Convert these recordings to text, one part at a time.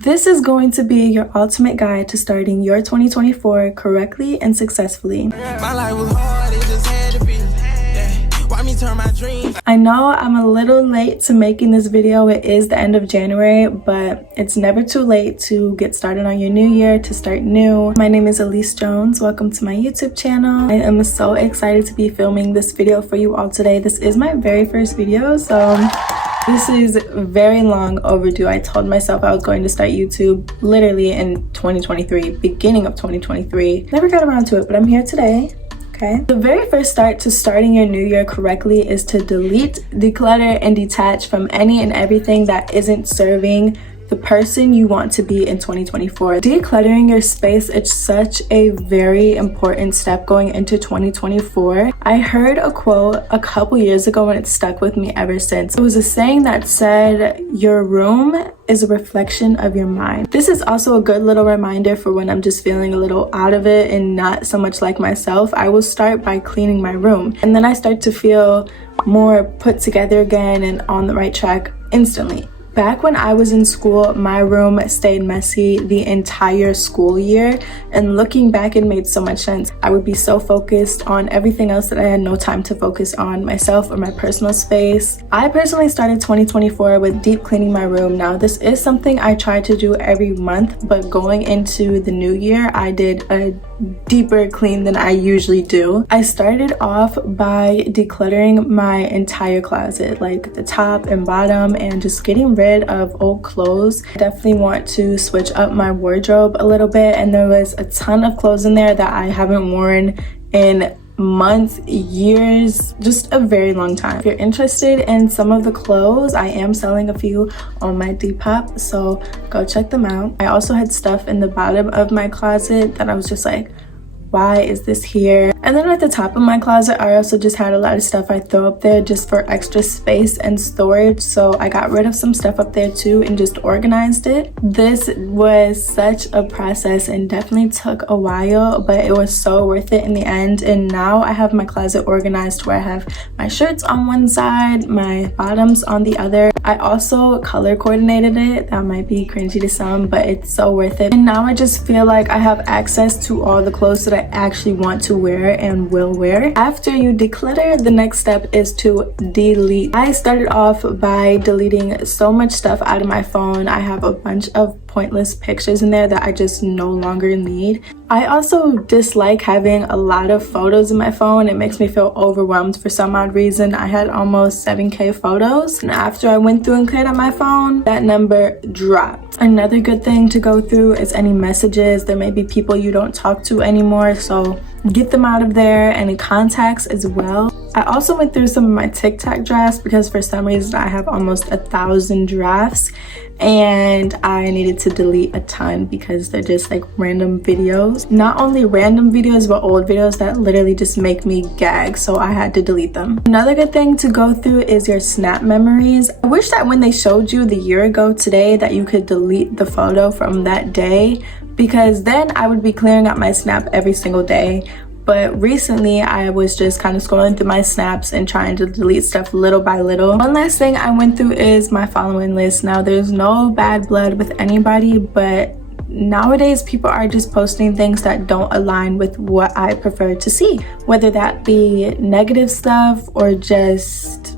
This is going to be your ultimate guide to starting your 2024 correctly and successfully. My life was hard, it just had to be. Why me turn my dreams? I know I'm a little late to making this video. It is the end of January, but it's never too late to get started on your new year, to start new. My name is Elise Jones. Welcome to my YouTube channel. I am so excited to be filming this video for you all today. This is my very first video, so this is very long overdue. I told myself I was going to start YouTube literally in 2023, beginning of 2023. Never got around to it, but I'm here today. Okay. The very first start to starting your new year correctly is to delete, declutter, and detach from any and everything that isn't serving the person you want to be in 2024. Decluttering your space is such a very important step going into 2024. I heard a quote a couple years ago and it stuck with me ever since. It was a saying that said, your room is a reflection of your mind. This is also a good little reminder for when I'm just feeling a little out of it and not so much like myself. I will start by cleaning my room, and then I start to feel more put together again and on the right track instantly. Back when I was in school, my room stayed messy the entire school year, and looking back, it made so much sense. I would be so focused on everything else that I had no time to focus on myself or my personal space. I personally started 2024 with deep cleaning my room. Now, this is something I try to do every month, but going into the new year, I did a deeper clean than I usually do. I started off by decluttering my entire closet, like the top and bottom, and just getting rid of old clothes. I definitely want to switch up my wardrobe a little bit, and there was a ton of clothes in there that I haven't worn in months, years, just a very long time. If you're interested in some of the clothes, I am selling a few on my Depop, so go check them out. I also had stuff in the bottom of my closet that I was just like, why is this here? And then at the top of my closet, I also just had a lot of stuff I throw up there just for extra space and storage. So I got rid of some stuff up there too and just organized it. This was such a process and definitely took a while, but it was so worth it in the end. And now I have my closet organized where I have my shirts on one side, my bottoms on the other. I also color coordinated it. That might be cringy to some, but it's so worth it. And now I just feel like I have access to all the clothes that I actually want to wear and will wear. After you declutter, the next step is to delete. I started off by deleting so much stuff out of my phone. I have a bunch of pointless pictures in there that I just no longer need. I also dislike having a lot of photos in my phone. It makes me feel overwhelmed for some odd reason. I had almost 7K photos, and after I went through and cleared out my phone, that number dropped. Another good thing to go through is any messages. There may be people you don't talk to anymore, so get them out of there, and in contacts as well. I also went through some of my TikTok drafts because for some reason I have almost 1,000 drafts, and I needed to delete a ton because they're just like random videos. Not only random videos, but old videos that literally just make me gag, so I had to delete them. Another good thing to go through is your snap memories. I wish that when they showed you the year ago today that you could delete the photo from that day, because then I would be clearing out my snap every single day. But recently I was just kind of scrolling through my snaps and trying to delete stuff little by little. One last thing I went through is my following list. Now, there's no bad blood with anybody, but nowadays people are just posting things that don't align with what I prefer to see, whether that be negative stuff or just,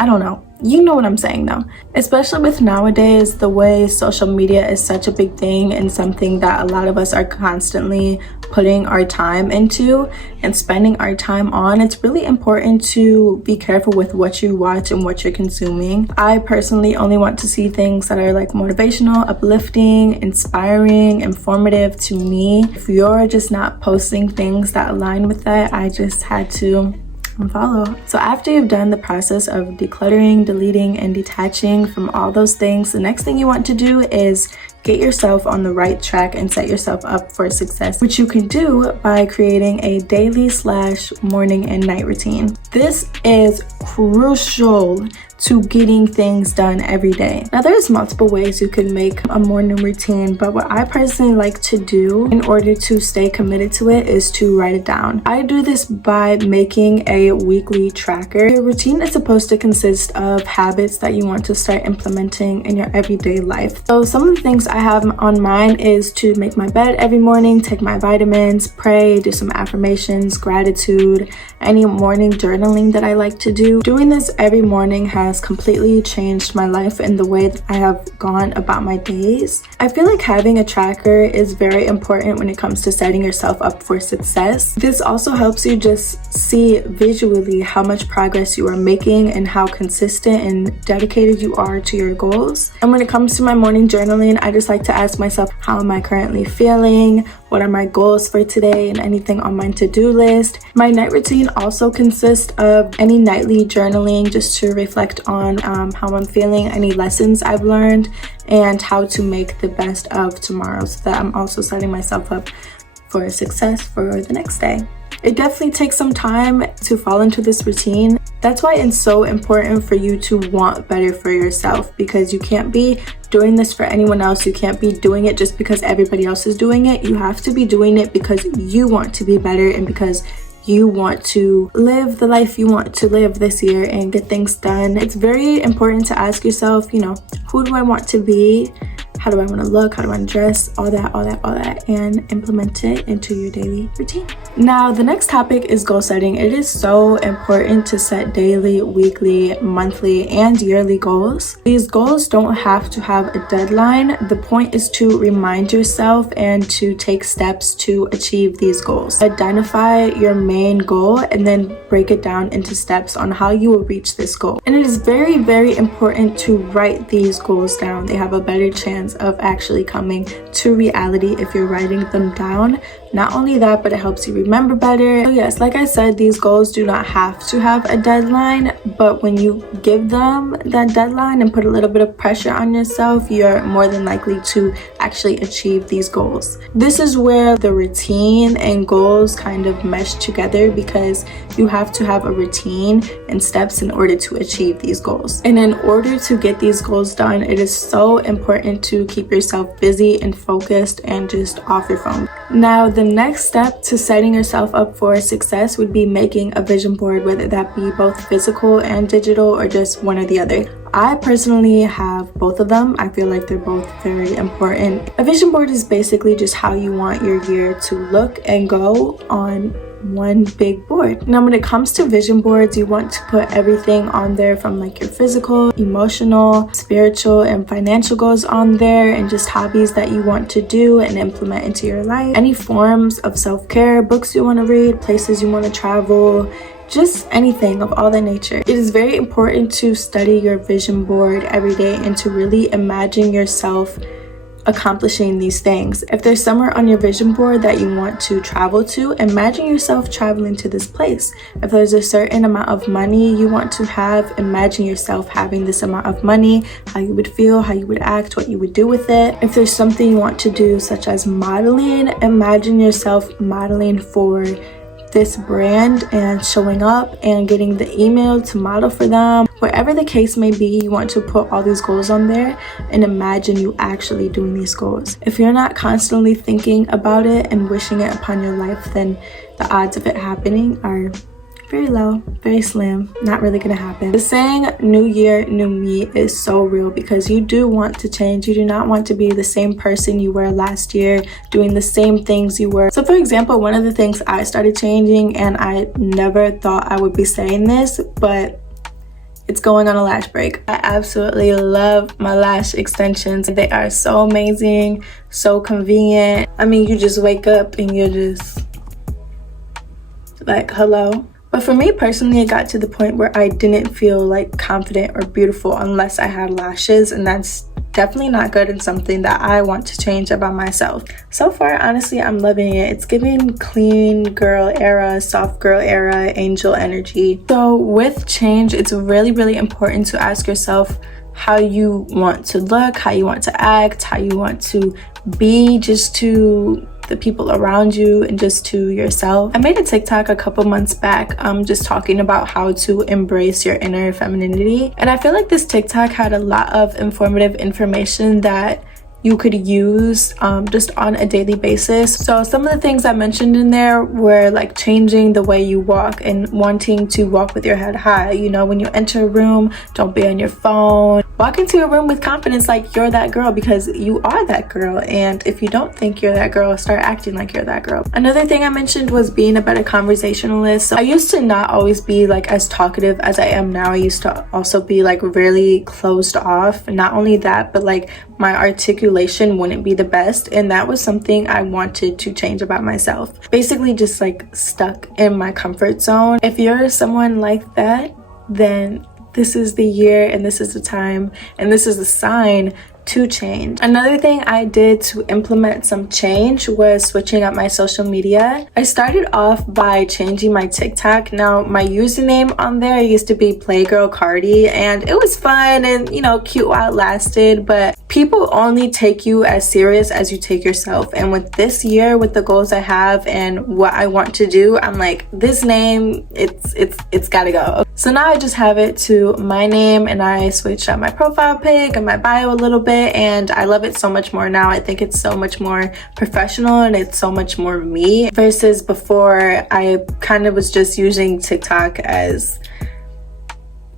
I don't know. You know what I'm saying though. Especially with nowadays, the way social media is such a big thing and something that a lot of us are constantly putting our time into and spending our time on. It's really important to be careful with what you watch and what you're consuming. I personally only want to see things that are like motivational, uplifting, inspiring, informative to me. If you're just not posting things that align with that, I just had to unfollow. So after you've done the process of decluttering, deleting, and detaching from all those things, the next thing you want to do is get yourself on the right track and set yourself up for success, which you can do by creating a daily/morning and night routine. This is crucial. to getting things done every day. Now, there's multiple ways you can make a morning routine, but what I personally like to do in order to stay committed to it is to write it down. I do this by making a weekly tracker. Your routine is supposed to consist of habits that you want to start implementing in your everyday life. So some of the things I have on mine is to make my bed every morning, take my vitamins, pray, do some affirmations, gratitude, any morning journaling that I like to do. Doing this every morning has completely changed my life and the way that I have gone about my days. I feel like having a tracker is very important when it comes to setting yourself up for success. This also helps you just see visually how much progress you are making and how consistent and dedicated you are to your goals. And when it comes to my morning journaling, I just like to ask myself, how am I currently feeling? What are my goals for today and anything on my to-do list? My night routine also consists of any nightly journaling just to reflect on how I'm feeling, any lessons I've learned, and how to make the best of tomorrow so that I'm also setting myself up for success for the next day. It definitely takes some time to fall into this routine. That's why it's so important for you to want better for yourself, because you can't be doing this for anyone else. You can't be doing it just because everybody else is doing it. You have to be doing it because you want to be better and because you want to live the life you want to live this year and get things done. It's very important to ask yourself, who do I want to be? How do I want to look? How do I want to dress? All that, and implement it into your daily routine. Now, the next topic is goal setting. It is so important to set daily, weekly, monthly, and yearly goals. These goals don't have to have a deadline. The point is to remind yourself and to take steps to achieve these goals. Identify your main goal and then break it down into steps on how you will reach this goal. And it is very, very important to write these goals down. They have a better chance of actually coming to reality if you're writing them down. Not only that, but it helps you remember better. So yes, like I said, these goals do not have to have a deadline, but when you give them that deadline and put a little bit of pressure on yourself, you're more than likely to actually achieve these goals. This is where the routine and goals kind of mesh together, because you have to have a routine and steps in order to achieve these goals. And in order to get these goals done, it is so important to keep yourself busy and focused and just off your phone. Now, the next step to setting yourself up for success would be making a vision board, whether that be both physical and digital or just one or the other. I personally have both of them. I feel like they're both very important. A vision board is basically just how you want your year to look and go on one big board. Now, when it comes to vision boards, you want to put everything on there, from like your physical, emotional, spiritual, and financial goals on there, and just hobbies that you want to do and implement into your life. Any forms of self-care, books you want to read, places you want to travel, just anything of all that nature. It is very important to study your vision board every day and to really imagine yourself accomplishing these things. If there's somewhere on your vision board that you want to travel to, imagine yourself traveling to this place. If there's a certain amount of money you want to have, imagine yourself having this amount of money, how you would feel, how you would act, what you would do with it. If there's something you want to do, such as modeling, imagine yourself modeling for this brand and showing up and getting the email to model for them. Whatever the case may be, you want to put all these goals on there and imagine you actually doing these goals. If you're not constantly thinking about it and wishing it upon your life, then the odds of it happening are very low, very slim, not really gonna happen. The saying new year, new me is so real, because you do want to change. You do not want to be the same person you were last year, doing the same things you were. So for example, one of the things I started changing, and I never thought I would be saying this, but it's going on a lash break. I absolutely love my lash extensions. They are so amazing, so convenient. I mean, you just wake up and you're just like, hello. But for me personally, it got to the point where I didn't feel like confident or beautiful unless I had lashes, and that's definitely not good and something that I want to change about myself. So far, honestly, I'm loving it. It's giving clean girl era, soft girl era, angel energy. So with change, it's really, really important to ask yourself how you want to look, how you want to act, how you want to be, just to the people around you and just to yourself. I made a TikTok a couple months back just talking about how to embrace your inner femininity, and I feel like this TikTok had a lot of informative information that you could use just on a daily basis. So some of the things I mentioned in there were like changing the way you walk and wanting to walk with your head high. You know, when you enter a room, don't be on your phone. Walk into a room with confidence like you're that girl, because you are that girl. And if you don't think you're that girl, start acting like you're that girl. Another thing I mentioned was being a better conversationalist. So I used to not always be like as talkative as I am now. I used to also be like really closed off. Not only that, but like my articulation wouldn't be the best, and that was something I wanted to change about myself. Basically just like stuck in my comfort zone. If you're someone like that, then this is the year and this is the time and this is the sign to change. Another thing I did to implement some change was switching up my social media. I started off by changing my TikTok. Now my username on there used to be Playgirl Cardi, and it was fun and, you know, cute while it lasted, but people only take you as serious as you take yourself. And with this year, with the goals I have and what I want to do, I'm like, this name, it's gotta go. So now I just have it to my name, and I switched out my profile pic and my bio a little bit, and I love it so much more now. I think it's so much more professional and it's so much more me, versus before I kind of was just using TikTok as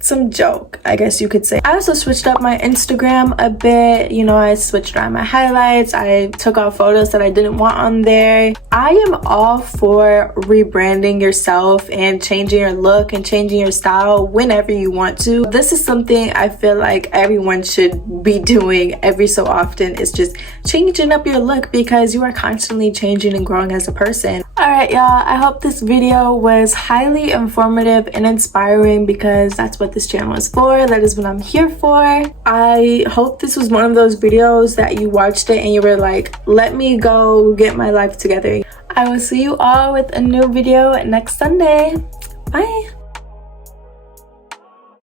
some joke, I guess you could say. I also switched up my Instagram a bit. You know, I switched around my highlights. I took off photos that I didn't want on there. I am all for rebranding yourself and changing your look and changing your style whenever you want to. This is something I feel like everyone should be doing every so often, is just changing up your look, because you are constantly changing and growing as a person. Alright y'all, I hope this video was highly informative and inspiring, because that's what this channel is for. That is what I'm here for. I hope this was one of those videos that you watched it and you were like, let me go get my life together. I will see you all with a new video next Sunday. Bye.